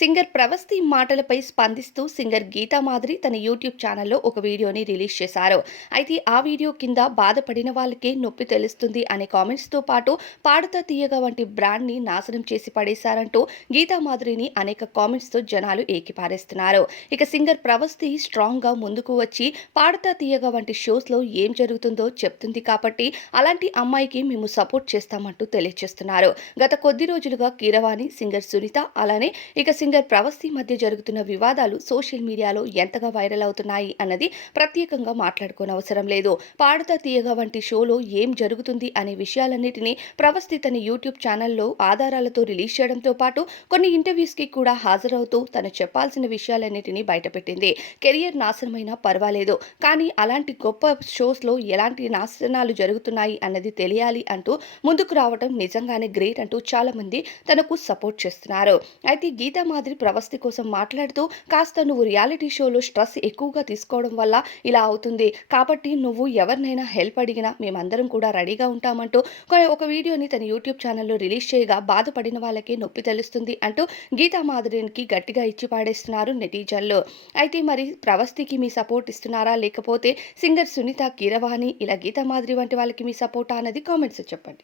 Singer Pravasthi మాటలపై స్పందిస్తూ singer Gita మాదిరి తన యూట్యూబ్ ఛానల్లో ఒక వీడియోని రిలీజ్ చేశారు. అయితే ఆ వీడియో కింద బాధపడిన వాళ్ళకే నొప్పి తెలుస్తుంది అనే కామెంట్స్తో పాటు పాడుతా తీయగా వంటి బ్రాండ్ని నాశనం చేసి పడేశారంటూ గీతా మాదిరిని అనేక కామెంట్స్తో జనాలు ఏకిపారేస్తున్నారు. ఇక సింగర్ ప్రవస్తి స్ట్రాంగ్గా ముందుకు వచ్చి పాడుతా తీయగా వంటి షోస్లో ఏం జరుగుతుందో చెప్తుంది కాబట్టి అలాంటి అమ్మాయికి మేము సపోర్ట్ చేస్తామంటూ తెలియజేస్తున్నారు. గత కొద్ది రోజులుగా కీరవాణి సింగర్ సునీత అలానే ఇక సింగర్ ప్రవస్తి మధ్య జరుగుతున్న వివాదాలు సోషల్ మీడియాలో ఎంతగా వైరల్ అవుతున్నాయి అన్నది ప్రత్యేకంగా మాట్లాడుకోనవసరం లేదు. పాడుతా తీయగా వంటి షోలో ఏం జరుగుతుంది అనే విషయాలన్నిటినీ ప్రవస్తి తన యూట్యూబ్ ఛానల్లో ఆధారాలతో రిలీజ్ చేయడంతో పాటు కొన్ని ఇంటర్వ్యూస్కి కూడా హాజరవుతూ తను చెప్పాల్సిన విషయాలన్నిటినీ బయటపెట్టింది. కెరియర్ నాశనమైనా పర్వాలేదు. కానీ అలాంటి గొప్ప షోస్లో ఎలాంటి నాశనాలు జరుగుతున్నాయి అన్నది తెలియాలి అంటూ ముందుకు రావడం నిజంగానే గ్రేట్ అంటూ చాలామంది తనకు సపోర్ట్ చేస్తున్నారు. అయితే గీతా మాదిరి ప్రవస్తి కోసం మాట్లాడుతూ కాస్త నువ్వు రియాలిటీ షోలో స్ట్రెస్ ఎక్కువగా తీసుకోవడం వల్ల ఇలా అవుతుంది. కాబట్టి నువ్వు ఎవరినైనా హెల్ప్ అడిగినా మేమందరం కూడా రెడీగా ఉంటామంటూ ఒక వీడియోని తన యూట్యూబ్ ఛానల్లో రిలీజ్ చేయగా బాధపడిన వాళ్ళకి నొప్పి తెలుస్తుంది అంటూ గీతా మాధురికి గట్టిగా ఇచ్చి పాడేస్తున్నారు నెటిజన్లు. అయితే మరి ప్రవస్తికి మీ సపోర్ట్ ఇస్తున్నారా లేకపోతే సింగర్ సునీత కీరవాణి ఇలా గీతా మాధురి వంటి వాళ్ళకి మీ సపోర్టా అన్నది కామెంట్స్ చెప్పండి.